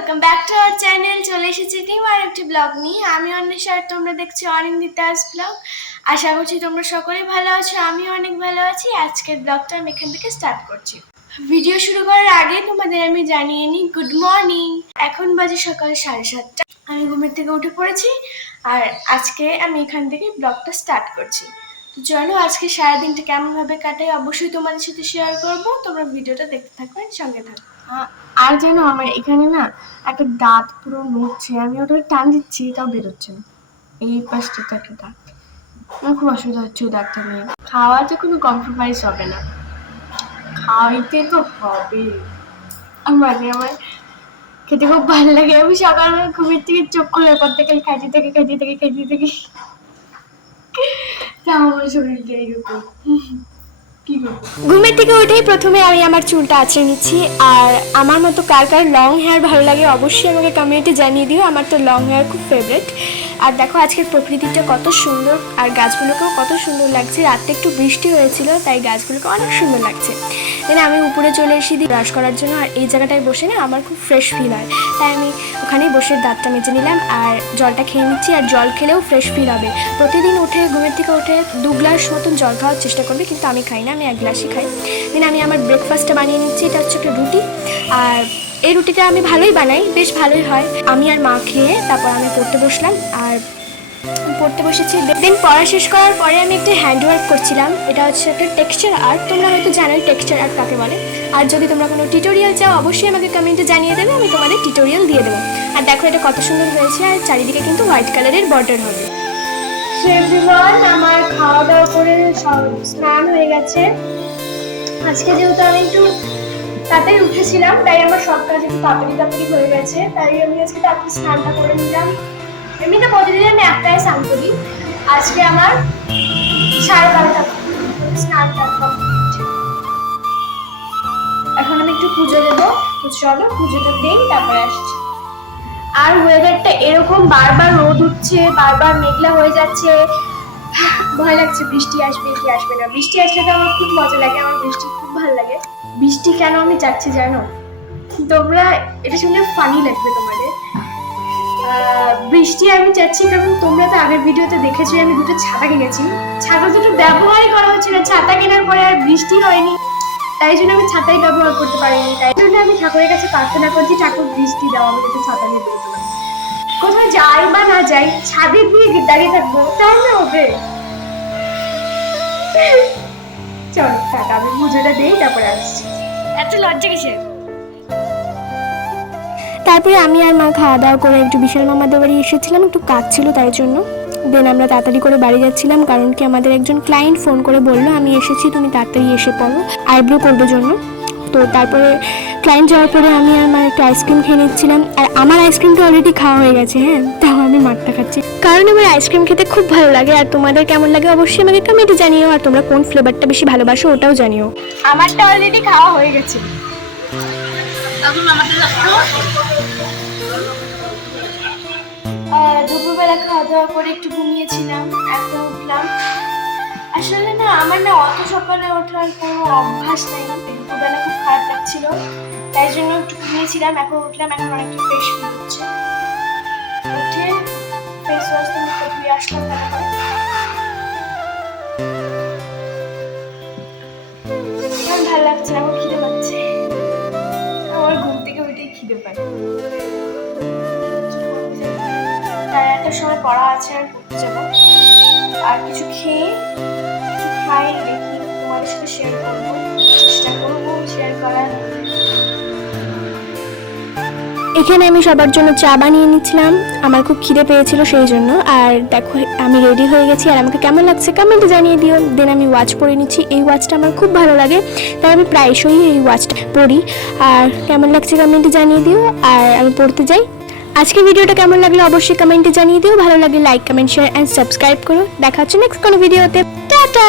Welcome back to our channel. চলে এসেছি team আর একটি ব্লগ নিয়ে। আমি অন্বেষা আর তোমরা দেখছো অনিন্দিতাস ব্লগ। আশা করছি তোমরা সকলেই ভালো আছো, আমিও অনেক ভালো আছি। আজকের ব্লগটা আমি এখান থেকে স্টার্ট করছি। ভিডিও শুরু করার আগে তোমাদের আমি জানিয়ে নিই গুড মর্নিং। এখন বাজে সকাল 7:30। আমি ঘুমের থেকে উঠে পড়েছি আর আজকে আমি এখান থেকে ব্লগটা স্টার্ট করছি। তো চলো আজকে সারাদিনটা কেমনভাবে কাটাই অবশ্যই তোমাদের সাথে শেয়ার করবো। তোমরা ভিডিওটা দেখতে থাকো, সঙ্গে থাকো। আর জানো আমার এখানে না একটা দাঁত পুরো নড়ছে, আমি ওটা টান দিচ্ছি তাও বেরোচ্ছে না। এই পাশটাতে একটা দাঁত, আমার খুব অসুবিধা হচ্ছে ওই দাঁতটা নিয়ে। খাওয়াতে কোনো কম্প্রোমাইজ হবে না, খাওয়াইতে তো হবে। আমার খেতে খুব ভালো লাগে। আমি সকালবেলা ঘুমের থেকে চোখ খুলে পর থেকে খাইতে থাকি তাও আমার শরীরটা এরকম। ঘুমের থেকে উঠেই প্রথমে আমি আমার চুলটা আঁচড়ে নিচ্ছি। আর আমার মতো কার কার লং হেয়ার ভালো লাগে অবশ্যই আমাকে কমেন্টে জানিয়ে দিও। আমার তো লং হেয়ার খুব ফেভারিট। আর দেখো আজকের প্রকৃতিটা কত সুন্দর, আর গাছগুলোকেও কত সুন্দর লাগছে। রাতে একটু বৃষ্টি হয়েছিল তাই গাছগুলোকে অনেক সুন্দর লাগছে। দেন আমি উপরে চলে এসে দিই ব্রাশ করার জন্য। আর এই জায়গাটায় বসে না আমার খুব ফ্রেশ ফিল হয়, তাই আমি ওখানেই বসে দাঁতটা মেজে নিলাম আর জলটা খেয়ে নিচ্ছি। আর জল খেলেও ফ্রেশ ফিল হবে। প্রতিদিন উঠে ঘুমের থেকে উঠে 2 গ্লাস মতন জল খাওয়ার চেষ্টা করবে, কিন্তু আমি খাই না, আমি 1 গ্লাসই খাই। দেন আমি আমার ব্রেকফাস্টটা বানিয়ে নিচ্ছি। এটা হচ্ছে একটা রুটি, আর এই রুটিটা আমি ভালোই বানাই, বেশ ভালোই হয়। আমি আর মা খেয়ে তারপর আমি পড়তে বসলাম আর পড়তে বসেছি। দেন পড়া শেষ করার পরে আমি একটা হ্যান্ডওয়ার্ক করছিলাম। এটা হচ্ছে একটা টেক্সচার আর্ট, তোমরা হয়তো জানোই টেক্সচার আর্ট কাকে বলে। আর যদি তোমরা কোনো টিউটোরিয়াল চাও অবশ্যই আমাকে কমেন্টে জানিয়ে দেবে, আমি তোমাদের টিউটোরিয়াল দিয়ে দেবো। আর দেখো এটা কত সুন্দর হয়েছে, আর চারিদিকে কিন্তু হোয়াইট কালারের বর্ডার হবে। আমার খাওয়া দাওয়া করে স্নান হয়ে গেছে। আজকে যেহেতু আমি একটু তাড়াতাড়ি উঠেছিলাম তাই আমার সব কাজ একটু তাড়াতাড়ি হয়ে গেছে, তাই আমি আজকে তাড়াতাড়ি স্নানটা করে নিলাম। এমনিতে প্রতিদিন আমি একটাই স্নান করি, আজকে আমার 12:30 স্নানটা কমপ্লিট। এখন আমি একটু পুজো দেবো, তো চলো পুজোটা দিই তারপরে আসছি। আর ওয়েদারটা এরকম, বারবার রোদ উঠছে, বারবার মেঘলা হয়ে যাচ্ছে, ভয় লাগছে বৃষ্টি আসবে কি আসবে না। বৃষ্টি আসলে তো আমার খুব মজা লাগে, আমার বৃষ্টি খুব ভালো লাগে। বৃষ্টি কেন আমি যাচ্ছি জানো তোমরা? এটা শুনলে ফানি লাগবে তোমাদের। বৃষ্টি আমি যাচ্ছি কারণ তোমরা তো আগের ভিডিওতে দেখেছো আমি দুটো ছাতা কিনেছি। ছাতা দুটো ব্যবহারই করা হচ্ছে না, ছাতা কেনার পরে আর বৃষ্টি হয়নি, তাই জন্য আমি ছাতাই ব্যবহার করতে পারিনি। তাই জন্য আমি ঠাকুরের কাছে প্রার্থনা করছি, ঠাকুর বৃষ্টি দাও, আমি যাতে ছাতা নিয়ে বেরোতে পারি। কোথাও যাই বা না যাই ছাদে দিয়ে দাঁড়িয়ে থাকবো তাহলে হবে। চলো টাটা, আমি পুজোটা দিই তারপরে আসছি। এত লজ্জা কিসের? তারপরে আমি আর মা খাওয়া দাওয়া করে একটু বিশাল মামাদের বাড়ি এসেছিলাম, একটু কাজ ছিল তাই জন্য। দেন আমরা তাড়াতাড়ি করে বাড়ি যাচ্ছিলাম, কারণ কি আমাদের একজন ক্লায়েন্ট ফোন করে বললো আমি এসেছি, তুমি তাড়াতাড়ি এসে পড়ো আইব্রো করবার জন্য। তো তারপরে ক্লায়েন্ট যাওয়ার পরে আমি আর মা একটু আইসক্রিম খেয়ে নিচ্ছিলাম। আর আমার আইসক্রিমটা অলরেডি খাওয়া হয়ে গেছে, হ্যাঁ, তাও আমি মাঠটা খাচ্ছি কারণ আমার আইসক্রিম খেতে খুব ভালো লাগে। আর তোমাদের কেমন লাগে অবশ্যই আমাকে কমেন্টে জানিও, আর তোমরা কোন ফ্লেভারটা বেশি ভালোবাসো ওটাও জানিও। আমারটা অলরেডি খাওয়া হয়ে গেছে। দুপুরবেলা খাওয়া দাওয়া করে একটু ঘুমিয়েছিলাম, এখন উঠলাম। আসলে না আমার না অত সকালে ওঠার কোনো অভ্যাস নেই, দুপুরবেলা খুব খারাপ লাগছিল তাই জন্য একটু ঘুমিয়েছিলাম। এখন উঠলাম, এখন অনেকটা ফ্রেশ ফিল হচ্ছে। উঠে ফেস ওয়াশ দিয়ে ধুয়ে আসলাম ভালো করে। এখন ভালো লাগছে, এখন খিদে পাচ্ছে। আমার ঘুম থেকে উঠেই খিদে পায়। 1:30টার সময় পড়া আছে, আর পড়তে যাবো। আর কিছু খেয়ে খাই দেখি তোমাদের সাথে শেয়ার করবো, চেষ্টা করবো শেয়ার করার। এখানে আমি সবার জন্য চা বানিয়ে নিচ্ছিলাম, আমার খুব খিদে পেয়েছিল সেই জন্য। আর দেখো আমি রেডি হয়ে গেছি, আর আমাকে কেমন লাগছে কমেন্টে জানিয়ে দিও। দেন আমি ওয়াচ পরে নিচ্ছি, এই ওয়াচটা আমার খুব ভালো লাগে তাই আমি প্রায়শই এই ওয়াচটা পরি। আর কেমন লাগছে কমেন্টে জানিয়ে দিও, আর আমি পড়তে যাই। আজকে ভিডিওটা কেমন লাগলো অবশ্যই কমেন্টে জানিয়ে দিও। ভালো লাগলে like comment share and subscribe করো। দেখা হচ্ছে নেক্সট কোনো ভিডিওতে। টাটা।